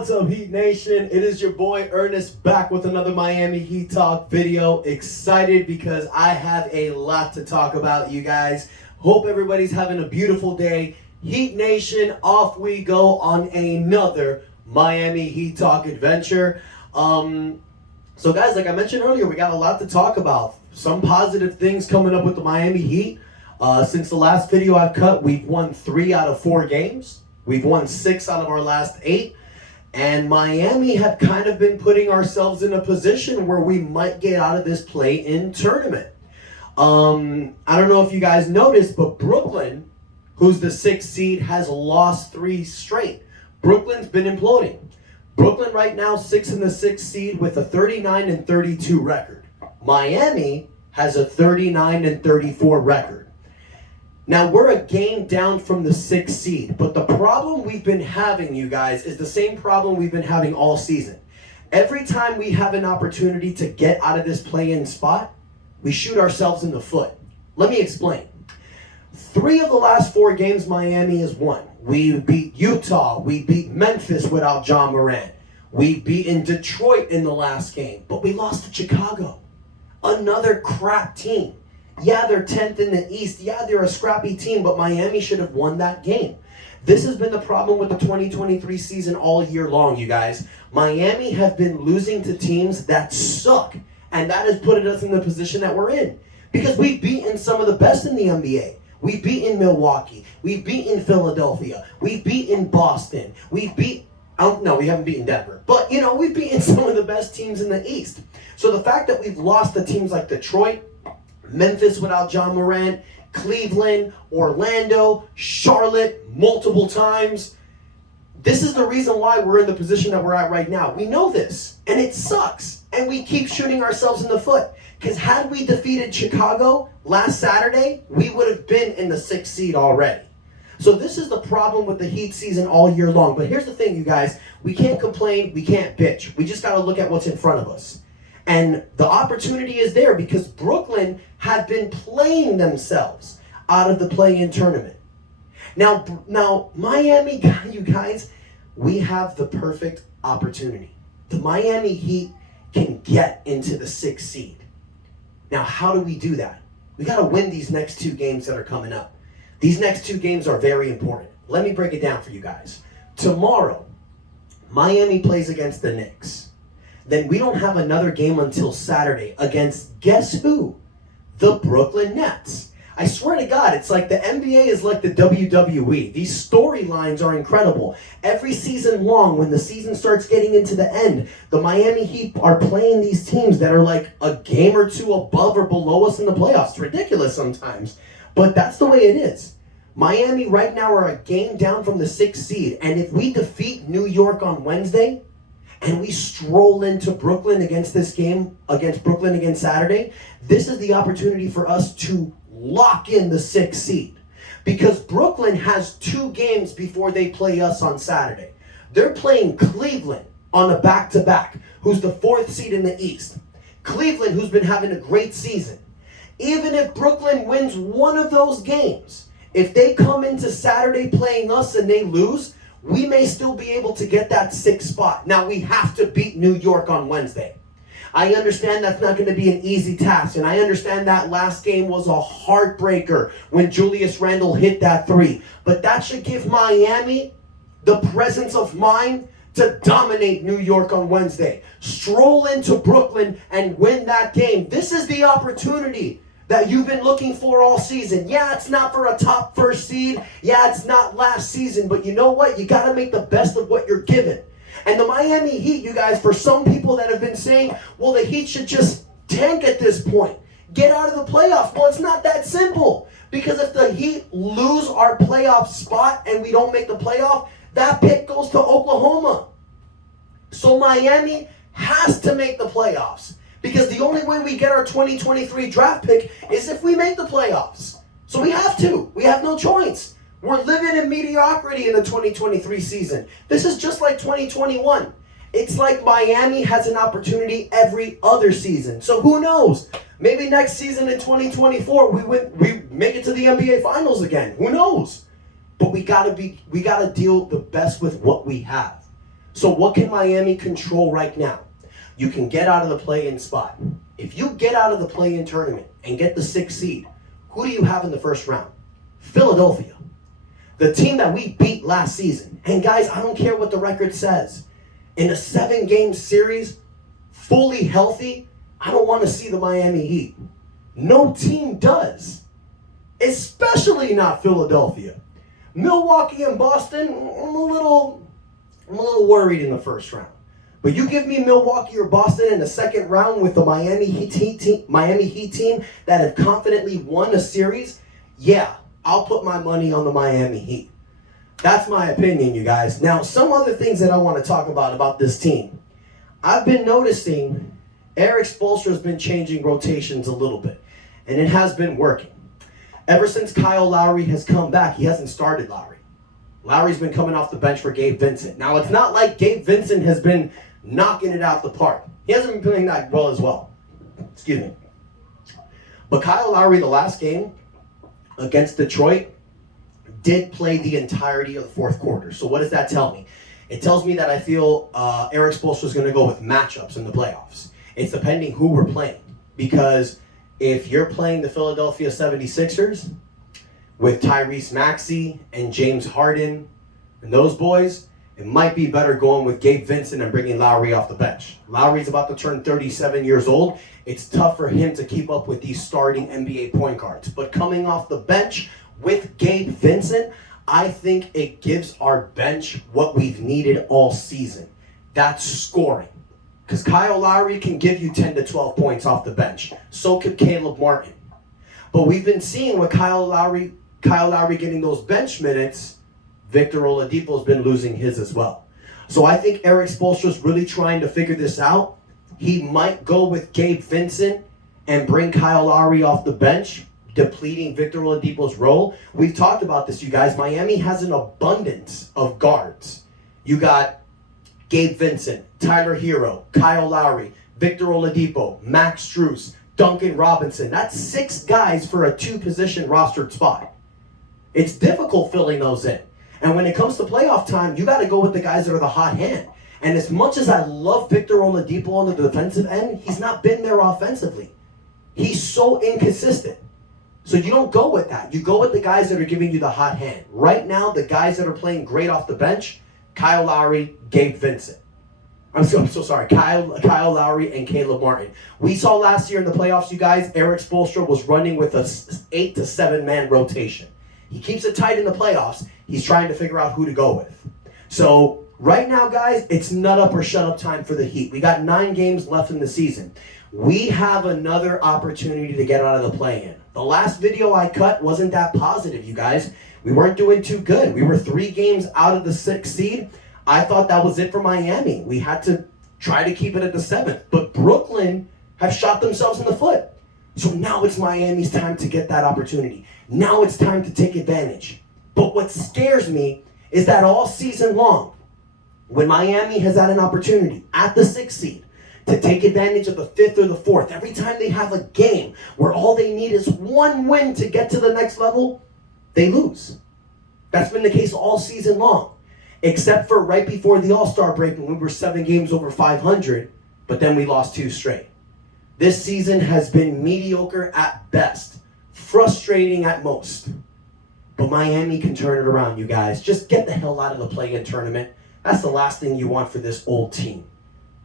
What's up, Heat Nation? It is your boy Ernest back with another Miami Heat Talk video. Excited because I have a lot to talk about, you guys. Hope everybody's having a beautiful day. Heat Nation, off we go on another Miami Heat Talk adventure. So guys, like I mentioned earlier, we got a lot to talk about. Some positive things coming up with the Miami Heat. Since the last video I've cut, we've won 3 out of 4 games. We've won 6 out of our last 8. And Miami have kind of been putting ourselves in a position where we might get out of this play-in tournament. I don't know if you guys noticed, but Brooklyn, who's the 6th seed, has lost 3 straight. Brooklyn's been imploding. Brooklyn right now 6th in the 6th seed with a 39-32 record. Miami has a 39-34 record. Now, we're a game down from the 6th seed, but the problem we've been having, you guys, is the same problem we've been having all season. Every time we have an opportunity to get out of this play-in spot, we shoot ourselves in the foot. Let me explain. 3 of the last 4 games Miami has won. We beat Utah. We beat Memphis without John Morant. We beat in Detroit in the last game, but we lost to Chicago. Another crap team. Yeah, they're 10th in the East. Yeah, they're a scrappy team, but Miami should have won that game. This has been the problem with the 2023 season all year long, you guys. Miami have been losing to teams that suck, and that has put us in the position that we're in. Because we've beaten some of the best in the NBA. We've beaten Milwaukee. We've beaten Philadelphia. We've beaten Boston. We haven't beaten Denver. But, we've beaten some of the best teams in the East. So the fact that we've lost to teams like Detroit, Memphis without John Morant, Cleveland, Orlando, Charlotte multiple times. This is the reason why we're in the position that we're at right now. We know this, and it sucks, and we keep shooting ourselves in the foot. Because had we defeated Chicago last Saturday, we would have been in the 6th seed already. So this is the problem with the Heat season all year long. But here's the thing, you guys. We can't complain. We can't bitch. We just got to look at what's in front of us. And the opportunity is there because Brooklyn have been playing themselves out of the play-in tournament. Now, Miami, you guys, we have the perfect opportunity. The Miami Heat can get into the 6th seed. Now, how do we do that? We got to win these next 2 games that are coming up. These next 2 games are very important. Let me break it down for you guys. Tomorrow, Miami plays against the Knicks. Then we don't have another game until Saturday against, guess who? The Brooklyn Nets. I swear to God, it's like the NBA is like the WWE. These storylines are incredible. Every season long, when the season starts getting into the end, the Miami Heat are playing these teams that are like a game or 2 above or below us in the playoffs. It's ridiculous sometimes, but that's the way it is. Miami right now are a game down from the 6th seed, and if we defeat New York on Wednesday, and we stroll into Brooklyn against Brooklyn against Saturday, this is the opportunity for us to lock in the 6th seed. Because Brooklyn has 2 games before they play us on Saturday. They're playing Cleveland on a back-to-back, who's the 4th seed in the East. Cleveland, who's been having a great season. Even if Brooklyn wins one of those games, if they come into Saturday playing us and they lose, we may still be able to get that 6th spot. Now, we have to beat New York on Wednesday. I understand that's not going to be an easy task, and I understand that last game was a heartbreaker when Julius Randle hit that 3. But that should give Miami the presence of mind to dominate New York on Wednesday. Stroll into Brooklyn and win that game. This is the opportunity that you've been looking for all season. Yeah, it's not for a top 1st seed. Yeah, it's not last season. But you know what? You got to make the best of what you're given. And the Miami Heat, you guys, for some people that have been saying, well, the Heat should just tank at this point. Get out of the playoffs. Well, it's not that simple. Because if the Heat lose our playoff spot and we don't make the playoff, that pick goes to Oklahoma. So Miami has to make the playoffs. Because the only way we get our 2023 draft pick is if we make the playoffs. So we have to. We have no choice. We're living in mediocrity in the 2023 season. This is just like 2021. It's like Miami has an opportunity every other season. So who knows? Maybe next season in 2024 we make it to the NBA Finals again. Who knows? But we gotta deal the best with what we have. So what can Miami control right now? You can get out of the play-in spot. If you get out of the play-in tournament and get the 6th seed, who do you have in the first round? Philadelphia. The team that we beat last season. And guys, I don't care what the record says. In a 7-game series, fully healthy, I don't want to see the Miami Heat. No team does. Especially not Philadelphia. Milwaukee and Boston, I'm a little worried in the first round. But you give me Milwaukee or Boston in the second round with the Miami Heat team that have confidently won a series, yeah, I'll put my money on the Miami Heat. That's my opinion, you guys. Now, some other things that I want to talk about this team. I've been noticing Erik Spoelstra has been changing rotations a little bit, and it has been working. Ever since Kyle Lowry has come back, he hasn't started Lowry. Lowry's been coming off the bench for Gabe Vincent. Now, it's not like Gabe Vincent has been knocking it out the park. He hasn't been playing that well as well. Excuse me. But Kyle Lowry, the last game against Detroit, did play the entirety of the fourth quarter. So what does that tell me? It tells me that I feel Erik Spoelstra is going to go with matchups in the playoffs. It's depending who we're playing. Because if you're playing the Philadelphia 76ers with Tyrese Maxey and James Harden and those boys, it might be better going with Gabe Vincent and bringing Lowry off the bench. Lowry's about to turn 37 years old. It's tough for him to keep up with these starting NBA point guards. But coming off the bench with Gabe Vincent, I think it gives our bench what we've needed all season. That's scoring. Because Kyle Lowry can give you 10 to 12 points off the bench. So could Caleb Martin. But we've been seeing with Kyle Lowry getting those bench minutes, Victor Oladipo's been losing his as well. So I think Erik Spoelstra's really trying to figure this out. He might go with Gabe Vincent and bring Kyle Lowry off the bench, depleting Victor Oladipo's role. We've talked about this, you guys. Miami has an abundance of guards. You got Gabe Vincent, Tyler Hero, Kyle Lowry, Victor Oladipo, Max Strus, Duncan Robinson. That's 6 guys for a 2-position rostered spot. It's difficult filling those in. And when it comes to playoff time, you got to go with the guys that are the hot hand. And as much as I love Victor Oladipo on the defensive end, he's not been there offensively. He's so inconsistent. So you don't go with that. You go with the guys that are giving you the hot hand. Right now, the guys that are playing great off the bench, Kyle Lowry, Gabe Vincent. I'm so sorry. Kyle Lowry and Caleb Martin. We saw last year in the playoffs, you guys, Erik Spoelstra was running with a 8 to 7-man rotation. He keeps it tight in the playoffs. He's trying to figure out who to go with. So right now, guys, it's nut up or shut up time for the Heat. We got 9 games left in the season. We have another opportunity to get out of the play-in. The last video I cut wasn't that positive, you guys. We weren't doing too good. We were 3 games out of the 6th seed. I thought that was it for Miami. We had to try to keep it at the 7th. But Brooklyn have shot themselves in the foot. So now it's Miami's time to get that opportunity. Now it's time to take advantage. But what scares me is that all season long, when Miami has had an opportunity at the 6th seed to take advantage of the 5th or the 4th, every time they have a game where all they need is 1 win to get to the next level, they lose. That's been the case all season long, except for right before the All-Star break when we were 7 games over 500, but then we lost 2 straight. This season has been mediocre at best, frustrating at most. But Miami can turn it around, you guys. Just get the hell out of the play-in tournament. That's the last thing you want for this old team.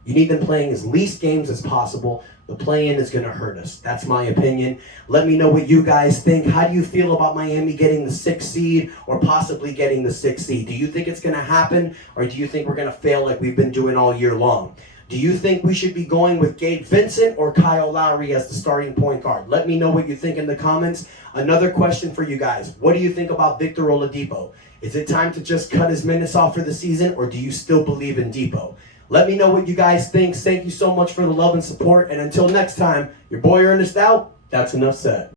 You need them playing as least games as possible. The play-in is going to hurt us. That's my opinion. Let me know what you guys think. How do you feel about Miami getting the 6th seed or possibly getting the 6th seed? Do you think it's going to happen, or do you think we're going to fail like we've been doing all year long? Do you think we should be going with Gabe Vincent or Kyle Lowry as the starting point guard? Let me know what you think in the comments. Another question for you guys. What do you think about Victor Oladipo? Is it time to just cut his minutes off for the season, or do you still believe in Depot? Let me know what you guys think. Thank you so much for the love and support. And until next time, your boy Ernest out. That's enough said.